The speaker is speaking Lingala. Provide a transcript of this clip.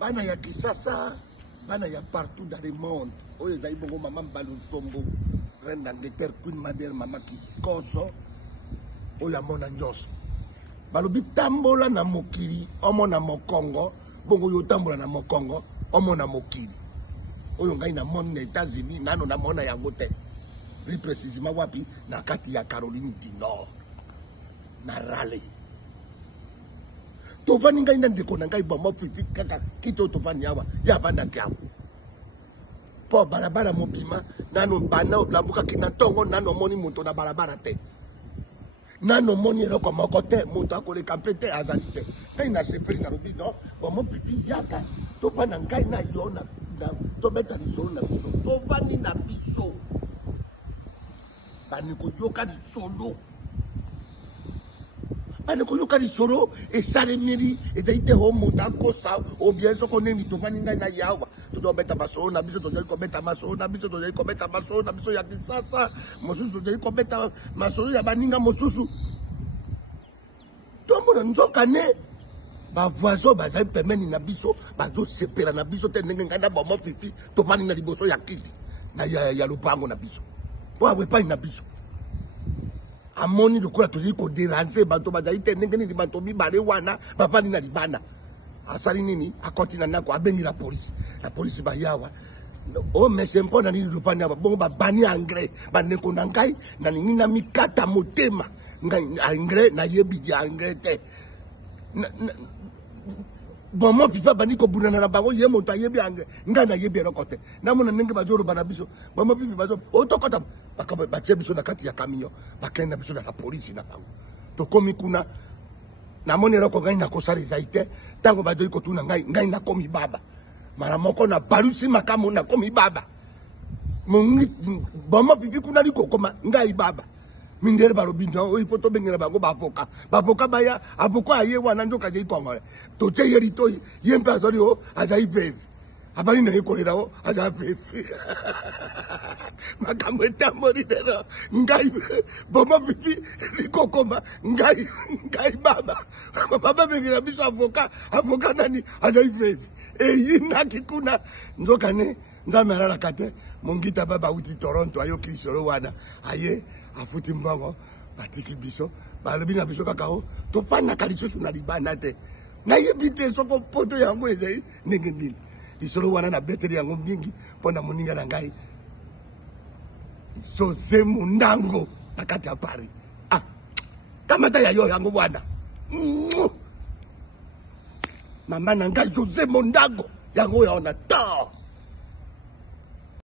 bana ya kisasa, bana ya partout dans le monde. Oyo ezali bongo mama Balosombo, reine d'Angleterre, Queen Mother, mama Kikoso, oyo amona nyonso. Balobi tambola na mokili, omona mokongo, bongo yo tambola na mokongo, omona mokili. Oyo ngai na moni na États-Unis, nano na mona yango te. Plus précisément wapi, na kati ya Caroline du Nord. Na Raleigh. Tovani ngai na ndeko na ngai bomo pipi kaka kito tovani yawa ya bana kyao po barabara mobima nano bana olambuka kina tongo nano moni moto na barabara te nano moni eloko moko te moto akoleka mpe te azali te ngai na sepeli na lobi no bomo pipi yaka tovana ngai na yo na tobeta lisolo na biso tovani na biso bani koyoka lisolo bani koyoka lisolo esalemeli ezali ho moto akosa obien soko neni tovani ngai na yawa tozobeta masolo na biso tozali kobeta masolo na biso tozali kobeta masolo na biso ya kisasa mosusu tozali kobeta masolo ya baninga mosusu tomona nzokane bavoisin bazali pemeni na biso bazosepela na biso te ndenge ngai na bomo pipi tovani na liboso ya kiti na ya lopango na biso po awepai na biso amoni lokola tozali koderange bato bazali te ndenge nini bato mibale wana bavandi na libanda asali nini akoti na ndako abengi la polisi bayawa o mese mpona nini lopani aba bongo babani engrais bandeko na ngai nalingi na mikata motema ngai engrais nayebi di engrais te bomo pipa bani kobunana na bango ye moto ayebi engrais ngai nayebi eloko te namona ndenge bazoloba na biso bomo pipi bazo otokota batie biso na kati ya camion bakende na biso na la polisi na bango tokomi kuna namoni eloko ngai nakosala ezali te ntango bazali kotuna ngai nakomi baba mara moko na balusi makambo nakomi baba bomo pipi kuna likokoma ngai baba mindele balobi no oyo po tobengela bango bavoka baya avoka aye wana nzoka azali kongole totie ye litoi ye mpe azali o azali vevi abali na ye kolela o azali vevi makambo etamboli lelo ngai bomo pipi likokoma ngai baba babengela biso avoka nani azali vevi eyinaki kuna nzoka ne nzambe alalaka te mongita baba uti Toronto ayoki lisolo wana aye afuti mbongo batiki biso balobi na biso kaka o tofanaka lisusu na libanda te nayebi te soko poto yango ezali ndenge nini lisolo wana na beteli yango mingi mpo na moninga na ngai José Mundango na kati ya Paris kamata ya yo yango wana mama na ngai José Mundango yango yaona ta